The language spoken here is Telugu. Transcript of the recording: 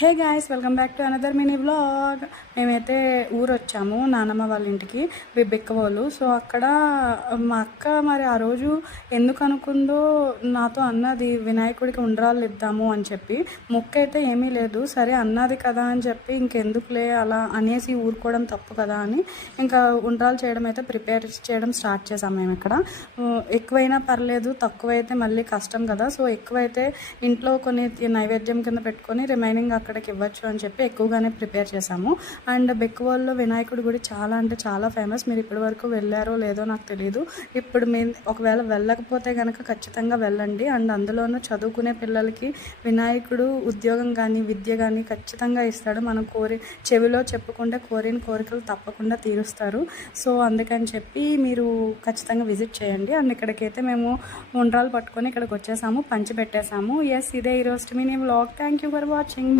Hey guys, welcome back to another mini vlog. మేమైతే ఊరు వచ్చాము నానమ్మ వాళ్ళ ఇంటికి, బిబ్బెక్కవోలు. సో అక్కడ మా అక్క మరి ఆ రోజు ఎందుకు అనుకుందో నాతో అన్నది, వినాయకుడికి ఉండ్రాళ్ళు ఇద్దాము అని చెప్పి. మొక్క అయితే ఏమీ లేదు, సరే అన్నది కదా అని చెప్పి ఇంకెందుకులే అలా అనేసి ఊరుకోవడం తప్పు కదా అని ఇంకా ఉండ్రాలు చేయడం అయితే ప్రిపేర్ చేయడం స్టార్ట్ చేసాం మేము. ఇక్కడ ఎక్కువైనా పర్లేదు, తక్కువైతే మళ్ళీ కష్టం కదా. సో ఎక్కువైతే ఇంట్లో కొన్ని నైవేద్యం కింద పెట్టుకొని రిమైనింగ్ అక్కడికి ఇవ్వచ్చు అని చెప్పి ఎక్కువగానే ప్రిపేర్ చేసాము. అండ్ బెక్కువల్లో వినాయకుడి గుడి చాలా అంటే చాలా ఫేమస్. మీరు ఇప్పటి వరకు వెళ్ళారో లేదో నాకు తెలియదు. ఇప్పుడు ఒకవేళ వెళ్ళకపోతే కనుక ఖచ్చితంగా వెళ్ళండి. అండ్ అందులోనూ చదువుకునే పిల్లలకి వినాయకుడు ఉద్యోగం కానీ విద్య కానీ ఖచ్చితంగా ఇస్తాడు. మనం చెవిలో చెప్పుకుంటే కోరిన కోరికలు తప్పకుండా తీరుస్తారు. సో అందుకని చెప్పి మీరు ఖచ్చితంగా విజిట్ చేయండి. అండ్ ఇక్కడికైతే మేము ఉండ్రాలు పట్టుకొని ఇక్కడికి వచ్చేసాము, పంచి పెట్టేసాము. ఎస్, ఇదే ఈరోజు mini vlog. Thank you for watching.